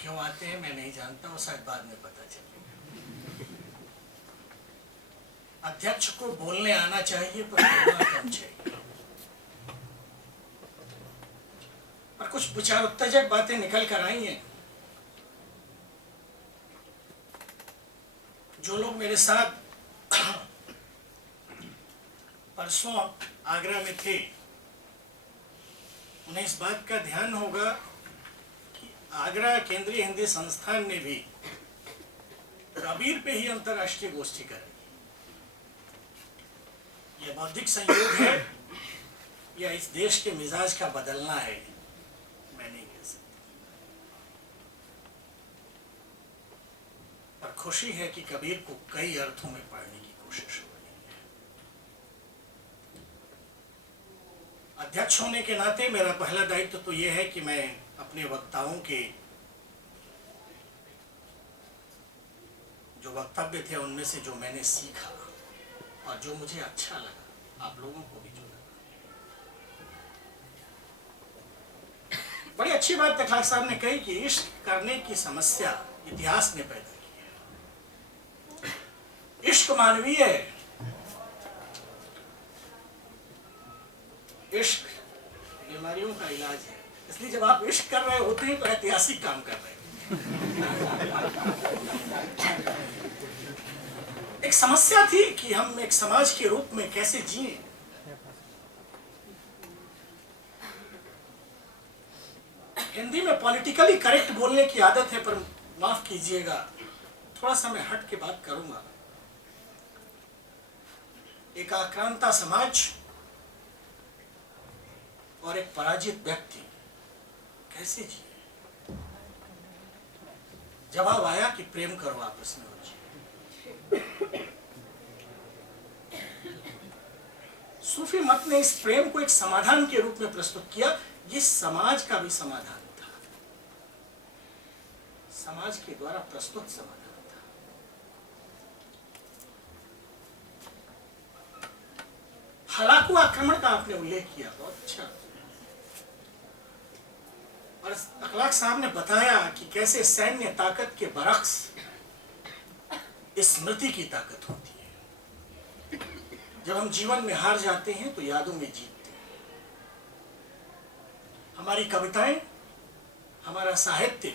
क्यों आते हैं मैं नहीं जानता, वो शायद बाद में पता चले। अध्यक्ष को बोलने आना चाहिए पर बोलना कम चाहिए। और कुछ विचार उत्तेजक बातें निकल कर आई हैं। जो लोग मेरे साथ परसों आगरा में थे, उन्हें इस बात का ध्यान होगा कि आगरा केंद्रीय हिंदी संस्थान ने भी कबीर पे ही अंतर्राष्ट्रीय गोष्ठी कराई। यह बौद्धिक संयोग है या इस देश के मिजाज का बदलना है, मैं नहीं कह सकता। पर खुशी है कि कबीर को कई अर्थों में पढ़ने की कोशिश हो रही है। अध्यक्ष होने के नाते मेरा पहला दायित्व तो यह है कि मैं अपने वक्ताओं के जो वक्तव्य थे उनमें से जो मैंने सीखा और जो मुझे अच्छा लगा, आप लोगों को भी जो लगा। बड़ी अच्छी बात तखलाक साहब ने कही कि इश्क करने की समस्या इतिहास ने पैदा की है। इश्क मानवीय है, इश्क बीमारियों का इलाज है। इसलिए जब आप इश्क कर रहे होते हैं तो ऐतिहासिक काम कर रहे हैं। एक समस्या थी कि हम एक समाज के रूप में कैसे जिए। हिंदी में पॉलिटिकली करेक्ट बोलने की आदत है, पर माफ कीजिएगा थोड़ा सा मैं हट के बात करूंगा। एक आक्रांता समाज और एक पराजित व्यक्ति कैसे जिए। जवाब आया कि प्रेम करो आपस में। सूफी मत ने इस प्रेम को एक समाधान के रूप में प्रस्तुत किया। ये समाज का भी समाधान था, समाज के द्वारा प्रस्तुत समाधान था। हलाकू आक्रमण का आपने उल्लेख किया, बहुत अच्छा। और तखलाक साहब ने बताया कि कैसे सैन्य ताकत के बरक्स स्मृति की ताकत होती है। जब हम जीवन में हार जाते हैं तो यादों में जीतते हैं। हमारी कविताएं, हमारा साहित्य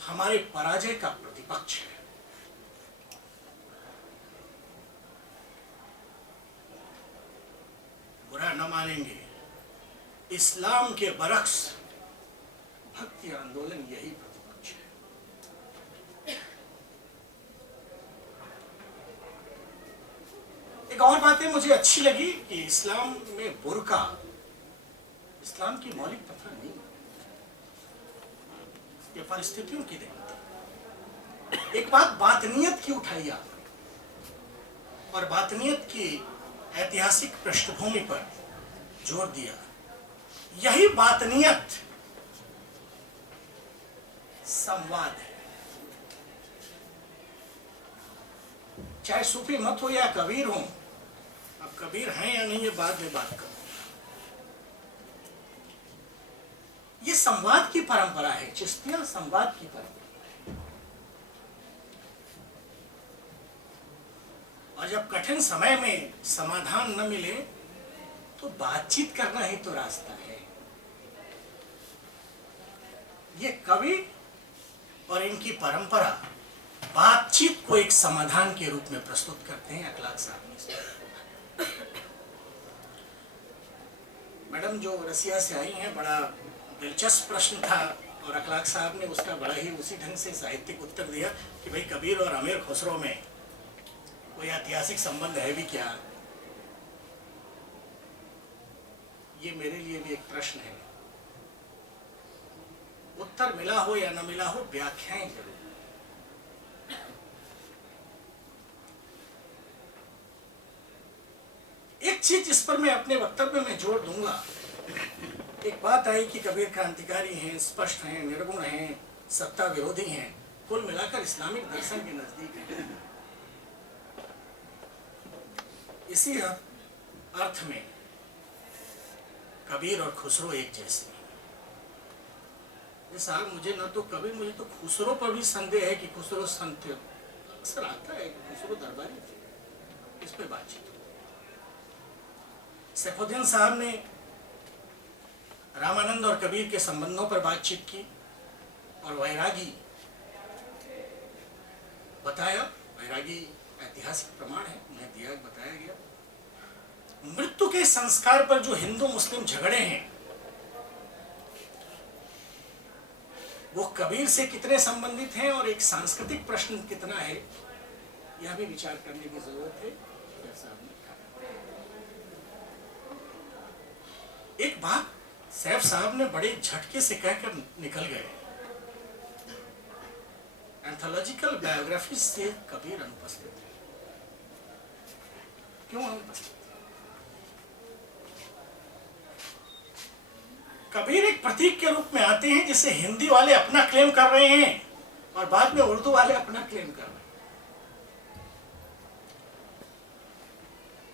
हमारे पराजय का प्रतिपक्ष है। बुरा न मानेंगे, इस्लाम के बरक्स भक्ति आंदोलन यही प्रतिपक्ष है। एक और बात मुझे अच्छी लगी कि इस्लाम में बुर्का इस्लाम की मौलिक प्रथा नहीं, ये परिस्थितियों की देन। एक बात बातनियत की उठाई आपने, और बातनियत की ऐतिहासिक पृष्ठभूमि पर जोर दिया। यही बातनियत संवाद है। चाहे सूफी मत हो या कबीर हो, अब कबीर हैं या नहीं ये बाद में बात करूं। ये संवाद की परंपरा है, चिश्तिया संवाद की परंपरा है। और जब कठिन समय में समाधान न मिले तो बातचीत करना ही तो रास्ता है। ये कवि और इनकी परंपरा बातचीत को एक समाधान के रूप में प्रस्तुत करते हैं। अखलाक साहब ने, मैडम जो रसिया से आई हैं, बड़ा दिलचस्प प्रश्न था और अखलाक साहब ने उसका बड़ा ही उसी ढंग से साहित्यिक उत्तर दिया कि भाई कबीर और अमीर खुसरो में कोई ऐतिहासिक संबंध है भी क्या। ये मेरे लिए भी एक प्रश्न है। उत्तर मिला हो या न मिला हो, व्याख्याएं जरूर। एक चीज इस पर मैं अपने वक्तव्य में जोर दूंगा। एक बात आई कि कबीर क्रांतिकारी हैं, स्पष्ट हैं, निर्गुण हैं, सत्ता विरोधी हैं, कुल मिलाकर इस्लामिक दर्शन के नजदीक हैं। इसी अर्थ में कबीर और खुसरो एक जैसे हैं। साहब मुझे न तो कभी, मुझे तो खुसरो पर भी संदेह है कि खुसरो संत थे। अक्सर आता है कि खुसरो दरबारी थे। इस पे बातचीत हुई। सैफुद्दीन साहब ने रामानंद और कबीर के संबंधों पर बातचीत की और वैरागी बताया। वैरागी ऐतिहासिक प्रमाण है, उन्हें बताया गया। मृत्यु के संस्कार पर जो हिंदू मुस्लिम झगड़े हैं वो कबीर से कितने संबंधित हैं और एक सांस्कृतिक प्रश्न कितना है, यह भी विचार करने की जरूरत है। एक बात सैफ साहब ने बड़े झटके से कहकर निकल गए, एंथोलॉजिकल बायोग्राफी से कबीर अनुपस्थित है। क्यों अनुपस्थित? कबीर एक प्रतीक के रूप में आते हैं जिसे हिंदी वाले अपना क्लेम कर रहे हैं और बाद में उर्दू वाले अपना क्लेम कर रहे हैं।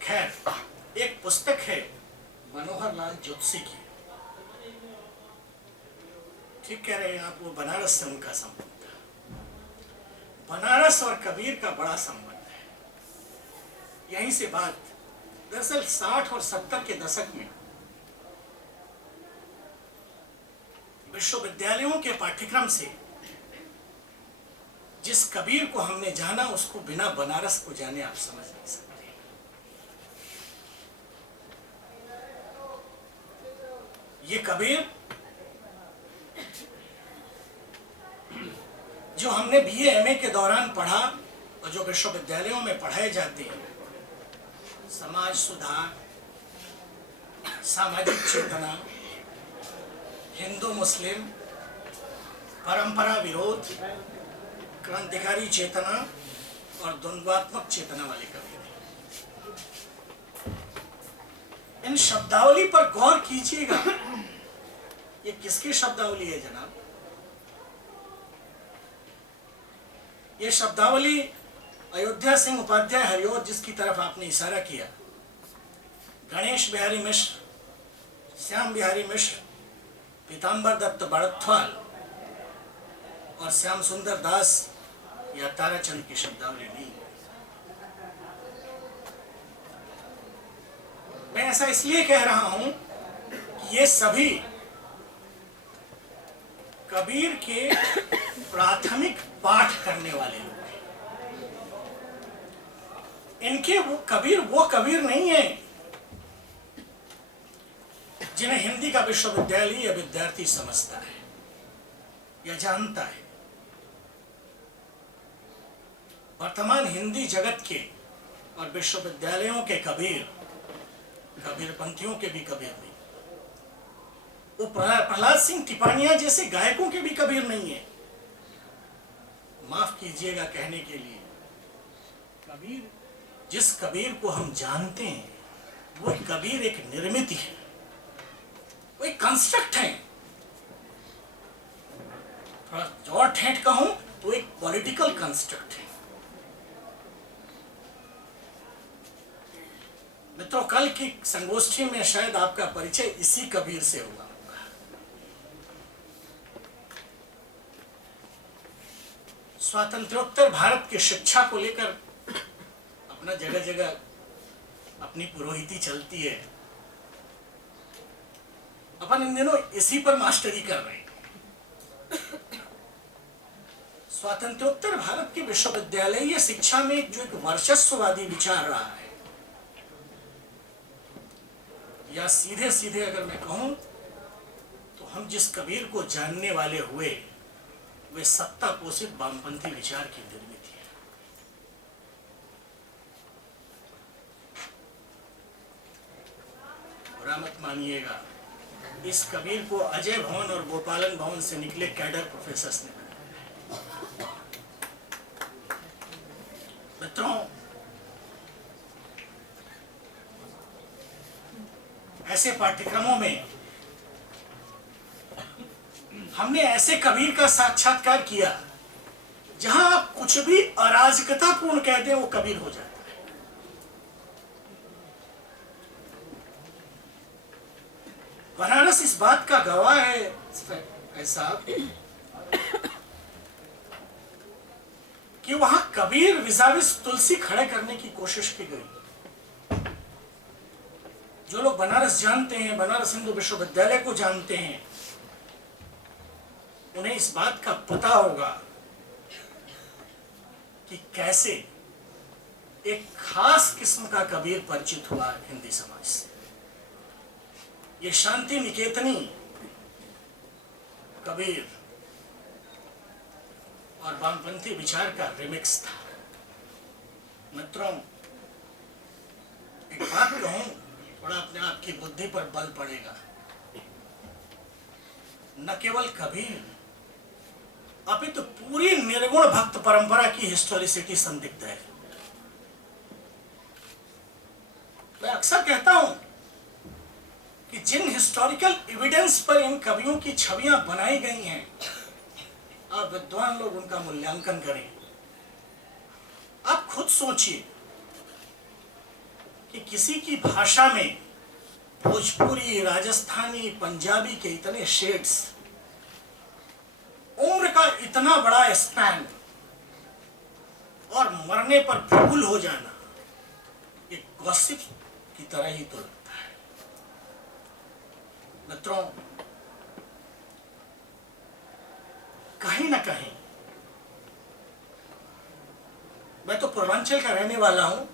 खैर, एक पुस्तक है मनोहर लाल जोशी की, ठीक कह रहे हैं आप, वो बनारस से उनका संबंध था। बनारस और कबीर का बड़ा संबंध है। यहीं से बात, दरअसल 60 और 70 के दशक में विश्वविद्यालयों के पाठ्यक्रम से जिस कबीर को हमने जाना उसको बिना बनारस को जाने आप समझ नहीं सकते। ये कबीर जो हमने बीए एमए के दौरान पढ़ा और जो विश्वविद्यालयों में पढ़ाए जाते हैं, समाज सुधार, सामाजिक चेतना, हिंदू मुस्लिम, परंपरा विरोध, क्रांतिकारी चेतना और द्वंद्वात्मक चेतना वाले कवि थे। इन शब्दावली पर गौर कीजिएगा। ये किसकी शब्दावली है जनाब? ये शब्दावली अयोध्या सिंह उपाध्याय हरिओत, जिसकी तरफ आपने इशारा किया, गणेश बिहारी मिश्र, श्याम बिहारी मिश्र, पीताम्बर दत्त बड़थवाल और श्याम सुंदर दास या ताराचंद की शब्दावली नहीं। मैं ऐसा इसलिए कह रहा हूं कि ये सभी कबीर के प्राथमिक पाठ करने वाले लोग हैं। इनके वो कबीर नहीं है जिन्हें हिंदी का विश्वविद्यालय या विद्यार्थी समझता है या जानता है। वर्तमान हिंदी जगत के और विश्वविद्यालयों के कबीरपंथियों के भी कबीर नहीं। वो प्रहलाद सिंह टिपानिया जैसे गायकों के भी कबीर नहीं है। माफ कीजिएगा कहने के लिए, कबीर, जिस कबीर को हम जानते हैं वो कबीर एक निर्मित है, वो एक कंस्ट्रक्ट है। और ठेठ कहूं तो एक पॉलिटिकल कंस्ट्रक्ट है। मित्रों, कल की संगोष्ठी में शायद आपका परिचय इसी कबीर से हुआ। स्वातंत्रोत्तर भारत की शिक्षा को लेकर अपना जगह जगह अपनी पुरोहिती चलती है। अपन इन दिनों इसी पर मास्टरी कर रहे हैं। स्वातंत्रोत्तर भारत के विश्वविद्यालयीय शिक्षा में जो एक वर्चस्ववादी विचार रहा है, या सीधे सीधे अगर मैं कहूं तो हम जिस कबीर को जानने वाले हुए वे सत्ता पोषित वामपंथी विचार की निर्मित है। बुरा मत मानिएगा, इस कबीर को अजय भवन और गोपालन भवन से निकले कैडर प्रोफेसर्स ने बनाया। मित्रों, ऐसे पाठ्यक्रमों में हमने ऐसे कबीर का साक्षात्कार किया जहां आप कुछ भी अराजकतापूर्ण कह दें वो कबीर हो जाता है। बनारस इस बात का गवाह है। ऐसा कि वहां कबीर विजाविस तुलसी खड़े करने की कोशिश की गई। जो लोग बनारस जानते हैं, बनारस हिंदू विश्वविद्यालय को जानते हैं, उन्हें इस बात का पता होगा कि कैसे एक खास किस्म का कबीर परिचित हुआ हिंदी समाज से। ये शांति निकेतनी कबीर और वामपंथी विचार का रिमिक्स था। मित्रों, एक बात कहूं, थोड़ा अपने आप की बुद्धि पर बल पड़ेगा। न केवल कबीर अपितु पूरी निर्गुण भक्त परंपरा की हिस्टोरिसिटी संदिग्ध है। मैं अक्सर कहता हूं कि जिन हिस्टोरिकल एविडेंस पर इन कवियों की छवियां बनाई गई हैं, आप विद्वान लोग उनका मूल्यांकन करें। आप खुद सोचिए कि किसी की भाषा में भोजपुरी, राजस्थानी, पंजाबी के इतने शेड्स, उम्र का इतना बड़ा स्पैन और मरने पर फूल हो जाना एक गॉसिप की तरह ही तो लगता है। मित्रों, कहीं ना कहीं मैं तो पूर्वांचल का रहने वाला हूं।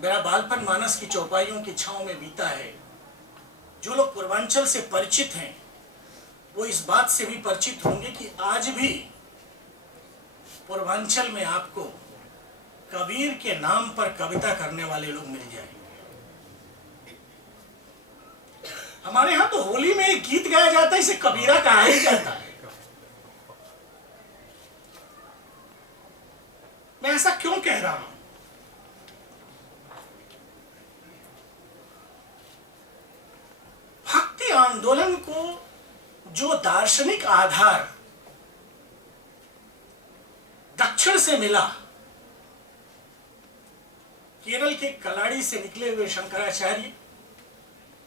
मेरा बालपन मानस की चौपाइयों की छांव में बीता है। जो लोग पूर्वांचल से परिचित हैं वो इस बात से भी परिचित होंगे कि आज भी पूर्वांचल में आपको कबीर के नाम पर कविता करने वाले लोग मिल जाएंगे। हमारे यहां तो होली में एक गीत गाया जाता है, इसे कबीरा कहा ही जाता है। मैं ऐसा क्यों कह रहा हूं? भक्ति आंदोलन को जो दार्शनिक आधार दक्षिण से मिला, केरल के कलाड़ी से निकले हुए शंकराचार्य,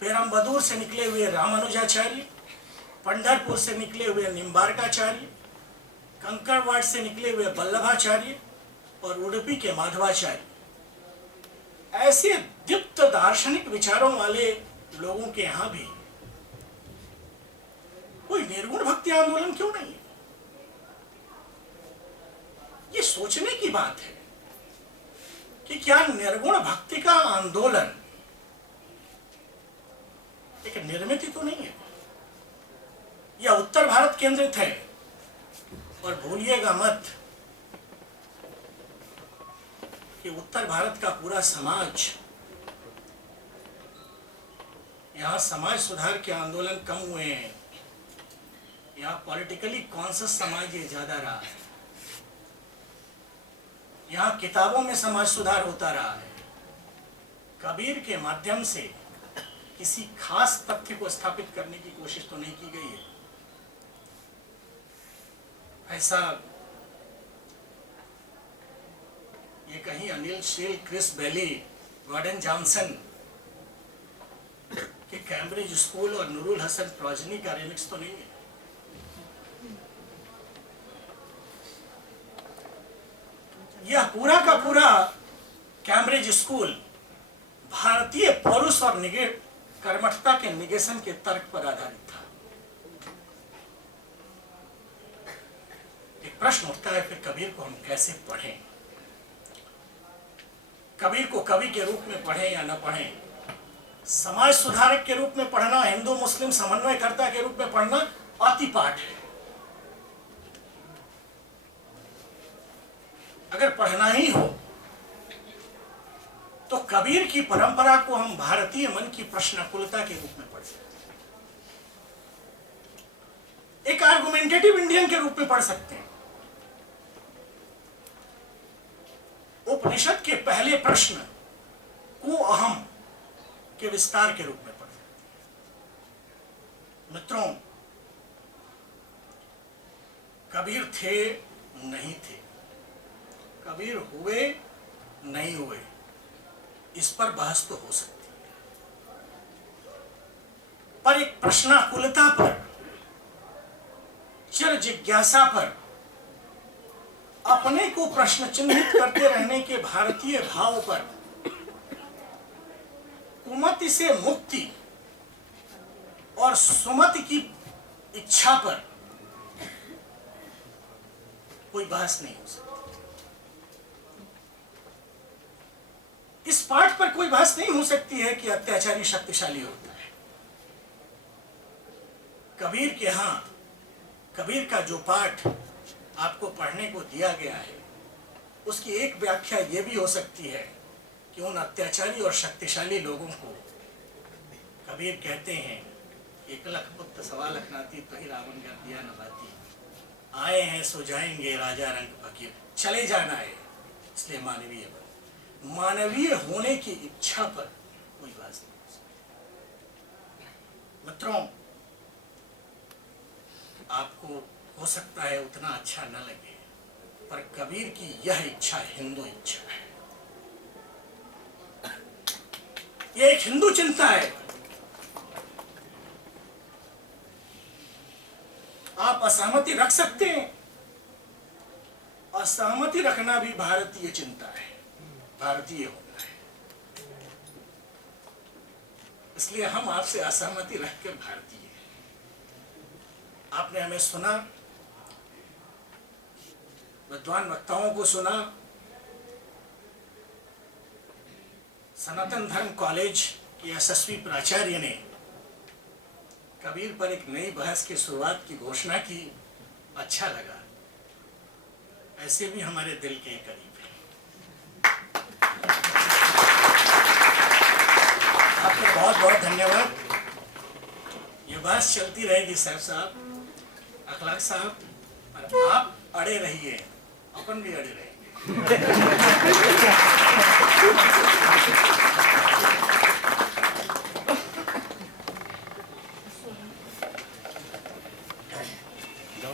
पेरम्बदूर से निकले हुए रामानुजाचार्य, पंढरपुर से निकले हुए निम्बारकाचार्य, कंकड़वाड़ से निकले हुए वल्लभाचार्य और उडुपी के माधवाचार्य, ऐसे दीप्त दार्शनिक विचारों वाले लोगों के यहां भी कोई निर्गुण भक्ति आंदोलन क्यों नहीं है? ये सोचने की बात है कि क्या निर्गुण भक्ति का आंदोलन एक निर्मित तो नहीं है, यह उत्तर भारत केंद्रित है। और भूलिएगा मत कि उत्तर भारत का पूरा समाज, यहां समाज सुधार के आंदोलन कम हुए हैं, यहां पॉलिटिकली कॉन्शियस समाज ये ज्यादा रहा है। यहां किताबों में समाज सुधार होता रहा है। कबीर के माध्यम से किसी खास तथ्य को स्थापित करने की कोशिश तो नहीं की गई है। ऐसा ये कहीं अनिल शेल, क्रिस बेली, गॉर्डन जॉनसन के कैम्ब्रिज स्कूल और नूरुल हसन प्रोजनी का रिमिक्स तो नहीं है। यह पूरा का पूरा कैम्ब्रिज स्कूल भारतीय पौरुष और कर्मठता के निगेशन के तर्क पर आधारित था। एक प्रश्न उठता है, फिर कबीर को हम कैसे पढ़ें? कबीर को कवि के रूप में पढ़ें या न पढ़ें? समाज सुधारक के रूप में पढ़ना, हिंदू मुस्लिम समन्वयकर्ता के रूप में पढ़ना अति पाठ है। अगर पढ़ना ही हो तो कबीर की परंपरा को हम भारतीय मन की प्रश्नाकुलता के रूप में पढ़ सकते हैं, एक आर्गुमेंटेटिव इंडियन के रूप में पढ़ सकते हैं, उपनिषद के पहले प्रश्न को अहम के विस्तार के रूप में पढ़ सकते हैं। मित्रों, कबीर थे नहीं थे, कबीर हुए नहीं हुए, इस पर बहस तो हो सकती है। पर एक प्रश्नाकुलता पर, चिर जिज्ञासा पर, अपने को प्रश्न चिन्हित करते रहने के भारतीय भाव पर, कुमति से मुक्ति और सुमति की इच्छा पर कोई बहस नहीं हो सकती। इस पाठ पर कोई बहस नहीं हो सकती है कि अत्याचारी शक्तिशाली होता है। कबीर के यहां, कबीर का जो पाठ आपको पढ़ने को दिया गया है, उसकी एक व्याख्या यह भी हो सकती है कि उन अत्याचारी और शक्तिशाली लोगों को कबीर कहते हैं, 1 लख पुत्र 1.25 लाख नाती तो ही रावण कर दिया न बाती, आए हैं सो जाएंगे राजा रंग फकीर, चले जाना है इसलिए मानवीय बन। मानवीय होने की इच्छा पर कोई बात नहीं हो सकती। मित्रों, आपको हो सकता है उतना अच्छा न लगे, पर कबीर की यह इच्छा हिंदू इच्छा है। यह एक हिंदू चिंता है। आप असहमति रख सकते हैं, असहमति रखना भी भारतीय चिंता है, भारतीय होना है। इसलिए हम आपसे असहमति रख कर भारतीय हैं। आपने हमें सुना, विद्वान वक्ताओं को सुना, सनातन धर्म कॉलेज के यशस्वी प्राचार्य ने कबीर पर एक नई बहस की शुरुआत की घोषणा की, अच्छा लगा। ऐसे भी हमारे दिल के करीब है। आपको बहुत बहुत धन्यवाद। ये बहस चलती रहेगी साहब साहब, अखलाक साहब, और आप अड़े रहिए, अपन भी अड़े रहेंगे। जाओ